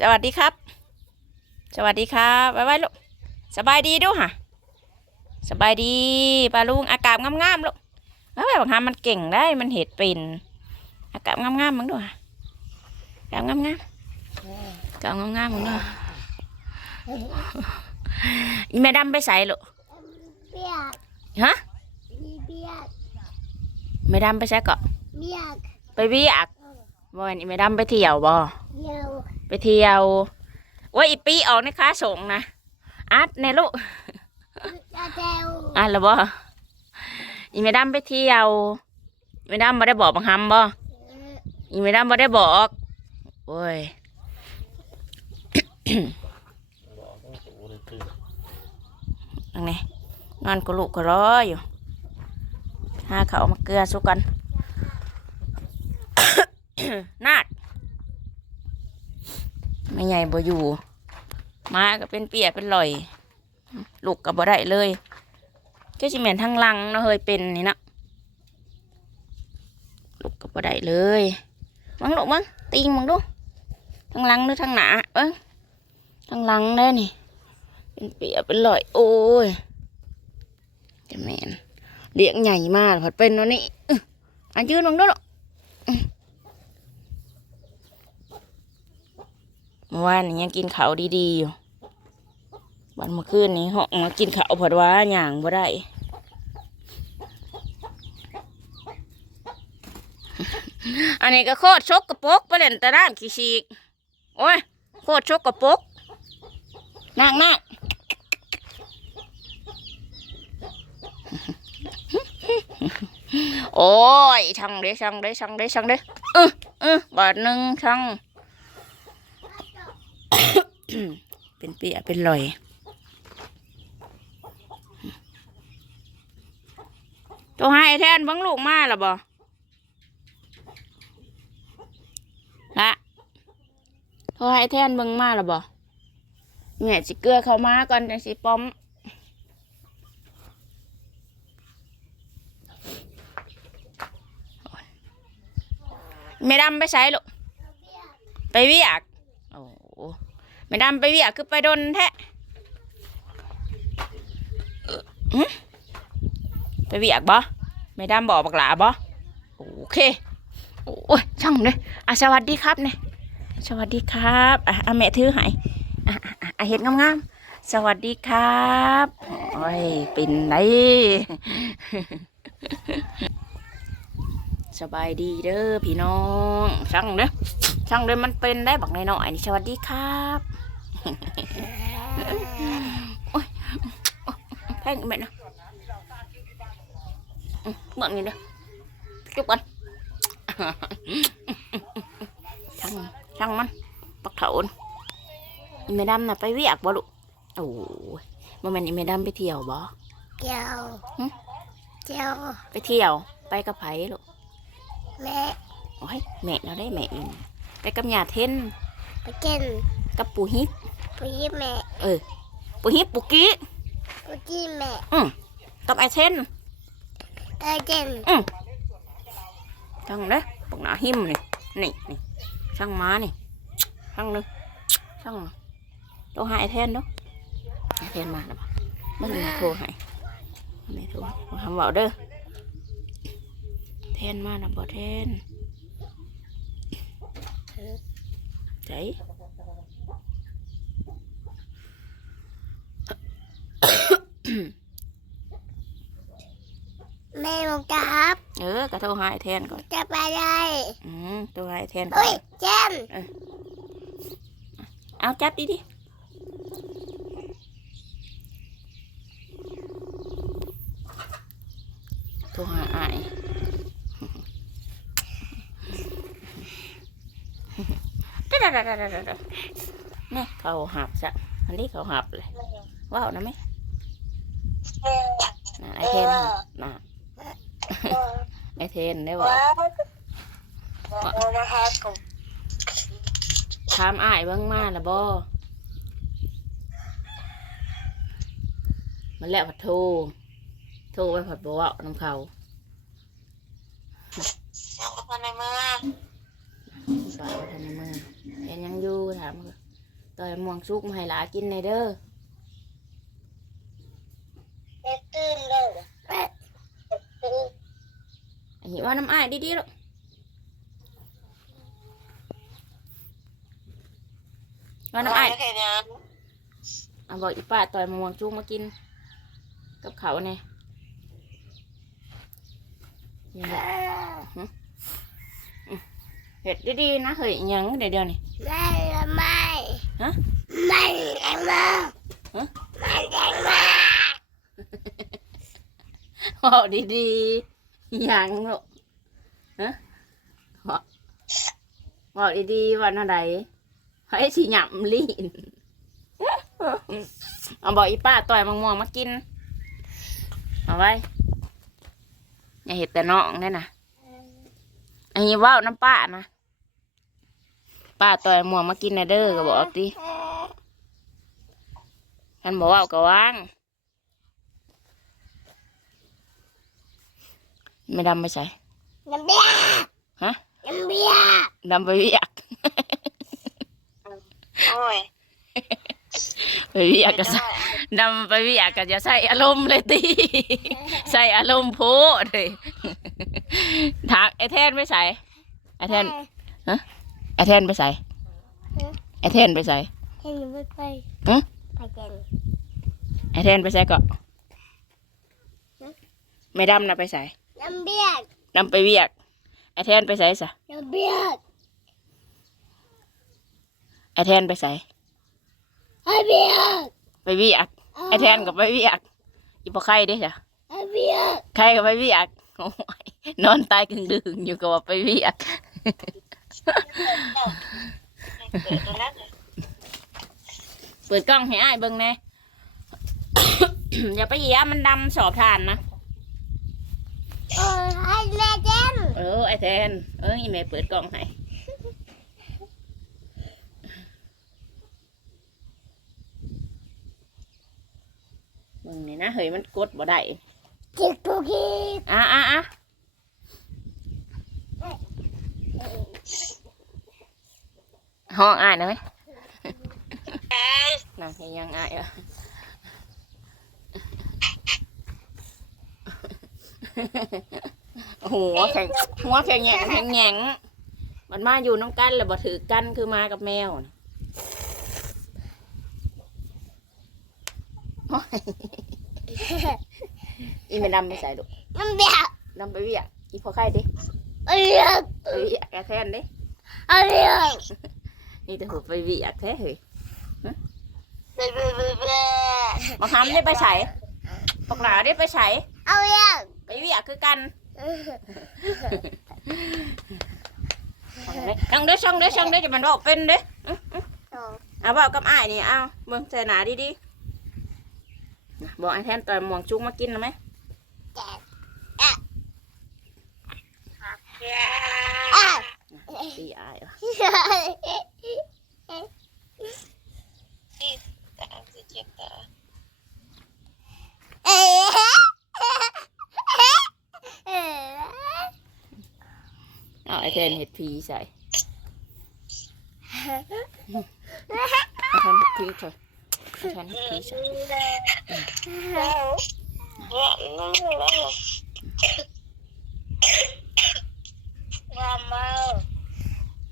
สวัสดีครับ สวัสดีครับบ๊ายบายลูกสบายดีดูค่ะ สบายดีปลาลุงอากาศงามๆลูกเอ้ยบางครั้งมันเก่งได้มันเห็ดเป็นอากาศงามๆมึงดูค่ะอากาศงามๆอากาศงามๆมึงดูอีแม่ดำไปใส่ลูกเบียกฮะมีเบียกแม่ดำไปใส่เกาะเบียกไปเวียกบ่แม่นอีแม่ดำไปเที่ยวบ่เดียว ไปเที่ยวว่าอีปีออกในค้าส่งนะอัดในลูกจะเดวอัดแล้วบ่อีแม่ดำไปเที่ยวอีแม่ดำบ่ได้บอกบังคับบ่อีแม่ดำบ่ได้บอกโอ้ยอันนี้นอนกับลูกก็รออยู่หาเขาวมาเกลือสู้กันนาด ไม่ใหญ่บ่อยู่มาก็เป็นเปียเป็นลอยลูกก็บ่ได้เลยเจ้าจิแม่นทั้งลังเนาะเฮ้ยเป็นนี่นะลูกก็บ่ได้เลยมังลูกมังติงมังดูทั้งลังหรือทั้งหนาเอ้งทั้งลังได้นี่ เป็นเปียเป็นลอยโอ้ยเจะแม่นเลี้ยงใหญ่มากผัดเป็นเนะนี่อื้ออันยืนมังดูลูกอื้อ เมื่อวานนี่ยังกินเขาดีๆอยู่วันเมื่อคืนนี้เหาะมากินเขาผัดว่าหย่างบ่ได้อันนี้ก็โคตรชกกระปกไปเล่นต่น้ำขี้ฉีกโอ้ยโคตรชกกระปกนั่งนั่งโอ้ยช่างเด้ช่างเด้ช่างเด้ช่างเด้เออเออบาทหนึ่งช่าง เป็นเปียเป็นลอย ตัวให้แทนบังลูกมาหรอบ่ละตัวให้แทนบังมาหรอบ่แม่สิเกลือเข้ามาก่อนจังสิป้อมไม่ดำไปใช้ลูกไปวียกโอ้โห ไม่ดำไปเวียกคือไปโดนแท้ไปเวียกบ่ไม่ดำบอกบักหลาบ่โอเคโอ้ยช่างเลยอะสวัสดีครับเนี่ยสวัสดีครับอะอะแม่ถือให้อะอะอะเห็ดงามๆสวัสดีครับโอ้ยเป็นไรสบายดีเด้อพี่น้องช่างเด้อช่างเด้อมันเป็นได้บักน้อยๆนี่สวัสดีครับ โอ้ยแพงแม่นะอืมเหมือนงี้เด้อจุกกันช่างช่างมันปักเถาอนอีเมดำน่ะไปเวียกบ่ลูกโอ้ยบ่แม่นอีเมดำไปเที่ยวบ่เดียวเดียว ไปเที่ยว ไปกับไผลูกแม่โอ้ยแม่เราได้แม่อินไปกับยาเทนไปเกินกับปูฮิป ปยิ้มแม่เออปูฮิปปูกี้ไปกินแม่ อืมกับไอเทนไปกินช่างเด้อปกหนาหิมนี่นี่นี่ช่างม้านี่ช่างหนึงช่างตัวหาไอเทนเนาะไอเทนมาแล้วปะมันมาโทรให้ไม่โทรมาทำเบาเด้อเทนมาแล้วบ่เทนใจ แม่บอกจะครับเออก็โทรหาไอเทนก่อน จะไปได้อืมโทรหาไอเทนก่อเฮ้ยนเจนเอาจับดิดิโทรหาไอายดาดาดาดาดาดาเนี่ยเขาหับซะอันนี้เขาหับเลย ว้าวนะไหมน่ะไอเทนน่ะน่ะ ไอเทนได้บอกถามอ้ายเบ้างมาละบ่มันแล้วผัดโทรโทรไปผัดบ่เว้าน้ำเขาคนในเมืองฝากไว้ทางในมือเห็นยังอยู่ถามเขาต่อยม่วงสุกมาให้หลากินในเด้อเด็กตื่นเลยตื่น อันนี้ว่าน้ำอ้ายดีๆลูกว่าน้ำอ้ายแค่นี้เอาบอกอีป้าต่อยมะม่วงจุกมากิน กับเขาเนี่ยนี่แหละเห็ดดีๆนะเฮ้ยอิหยังเดี๋ยวเดี๋ยวนี่ไม่ไม่ฮะไม่แข็งมากฮะไม่แข็งมากบอกดีๆ อิหยังลูกฮะบอกบอกดีๆวันอะไรให้สิหยำลีนเอาบอกอีป้าต่อยมะม่วงมากิน เอาไว้ อย่าเห็ดแต่น้องได้นะอันนี้ว่าวน้ำป้านะป้าต่อยม่วงมากินนะเด้อก็บอกดิท่านบอกว่าก็ว่าง ไม่ดำไม่ใส่น้ำเบี้ยฮะน้ำเบี้ยดำไปเวียกโอ้ยไปเวียกก็ใส่ดำไปเวียกก็จะใส่อารมณ์เลยตีใส่อารมณ์โพดเลยถามไอแทนไปใส่ไอแทนไอแทนไปใส่ไอแทนไปใส่ให้หนูไปไปฮะไปกันไอแทนไปใส่ก็ไม่ดำนะไปใส่ น้ำเบี้ยดำไปเวียกไอแทนไปใส่ซะน้ำเบี้ยไอแทนไปใส่น้ำเบี้ยไปเวียกไอแทนกับไปเวียกอีพอไข่เด้จ้ะน้ำเบี้ยใครก็ไปเวียกโอ้ยนอนตายกึ่งดึงอยู่กับว่าไปเวียกเกิดตรงนั้นเปิดกล้องให้อ้ายเบิ่งแหน่อย่าไปเหยียบมันดำสอบทานนะ เออให้แม่เจน เออไอแทน เอออีแม่เปิดกล้องให้เบิ่งนี่นะเฮ้ยมันกดบ่ได้จิกทุกี้อะอะอะห้องอ้ายนะไหมน่าจะยังอ้ายอะ หัวแข็งหัวแข็งแหงแข็งแหงมันมาอยู่น้องกันแล้วบ่ถือกันคือมากับแมวน่ะโอ้ยอีไม่ดำไปใส่ลูกน้ำเบี้ยดำไปเวียกอีพอไข่ดิเอาเรื่องไปเวียกกระแทนดิเอาเรื่องนี่แต่หัวไปเวียกแท้เฮ้ยเบ้เบ้เบ้เบ้มาทำได้ไปใส่ปกหลาได้ไปใส่เอาเรื่องไปเวียกคือกัน ช่องเด้อช่องเด้อช่องเด้อจะมันบอกเป็นเด้ออื้ออื้อเอาบอกกับอ้ายนี่เอาเบิ่งใส่หนาดีๆน่ะบอกไอ้แทนต่อยหมวงจุกมากินนะไหมอะตีอายว่ะตาสิเจ็บตา เอ๊ะเอ๊ะ เอา ไอแทนเห็ดพีใส่ไอ้แทนเห็ดพีใส่ไอ้แทนเห็ดพีใส่มามา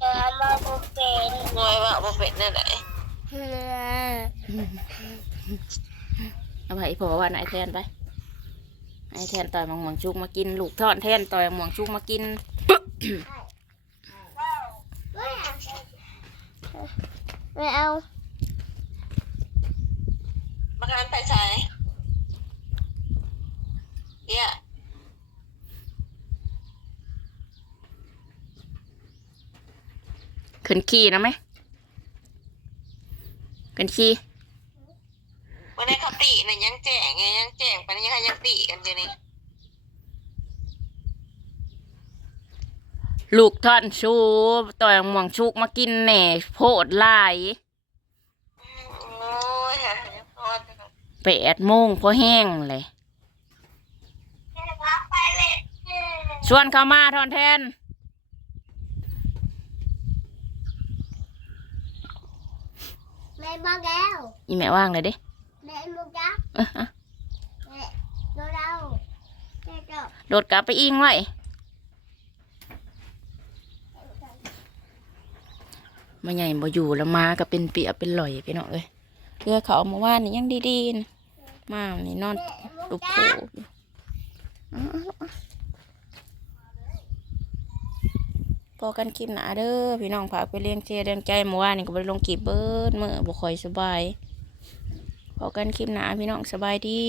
มามาบุกเป็นงอยว่าบ่เป็นนั่นแหละเอาไปพอว่าไอ้แทนไปไอ้แทนต่อยหมวงหมวงจุกมากิน ลูกทอดแทนต่อยหมวงจุกมากิน ไม่เอามาทานไปใส่เนี่ยขึ้นขี่นะไหมขึ้นขี่วันนี้เขาตีน่ะยังแจ้งไงยังแจ้งไปนี่ยังยังตีกันอยู่นี่ ลูกท่อนชูต่อยหมวงชุกมากินแหน่โพดหลายโอ้ยหายังพอดแปดโมงพอแห้งเลยไปเลยชวนเขามาทอนแทน แม่บอกแล้วอีแม่ว่างเลยเด้แม่บอกจักเอออะแม่ดูเราเจ้าเจ้าโดดกลับไปอิงไว้ มาใหญ่บ่อยู่แล้วมาก็เป็นเปียเป็นหลอยพี่น้องเอ้ยเรือเขาเมาว่านี่ยังดีๆนะมานี่นอนแม่บอลูกโผกอยู่เอาเอาเอาพอกันคลิปหนาเด้อพี่น้องพาไปเลี้ยงเจเลี้ยงใจเมื่อวานี่ก็ไปลงกีบเบิร์ดเมื่อบ่คอยสบายพอกันคลิปหนาพี่น้องสบายดี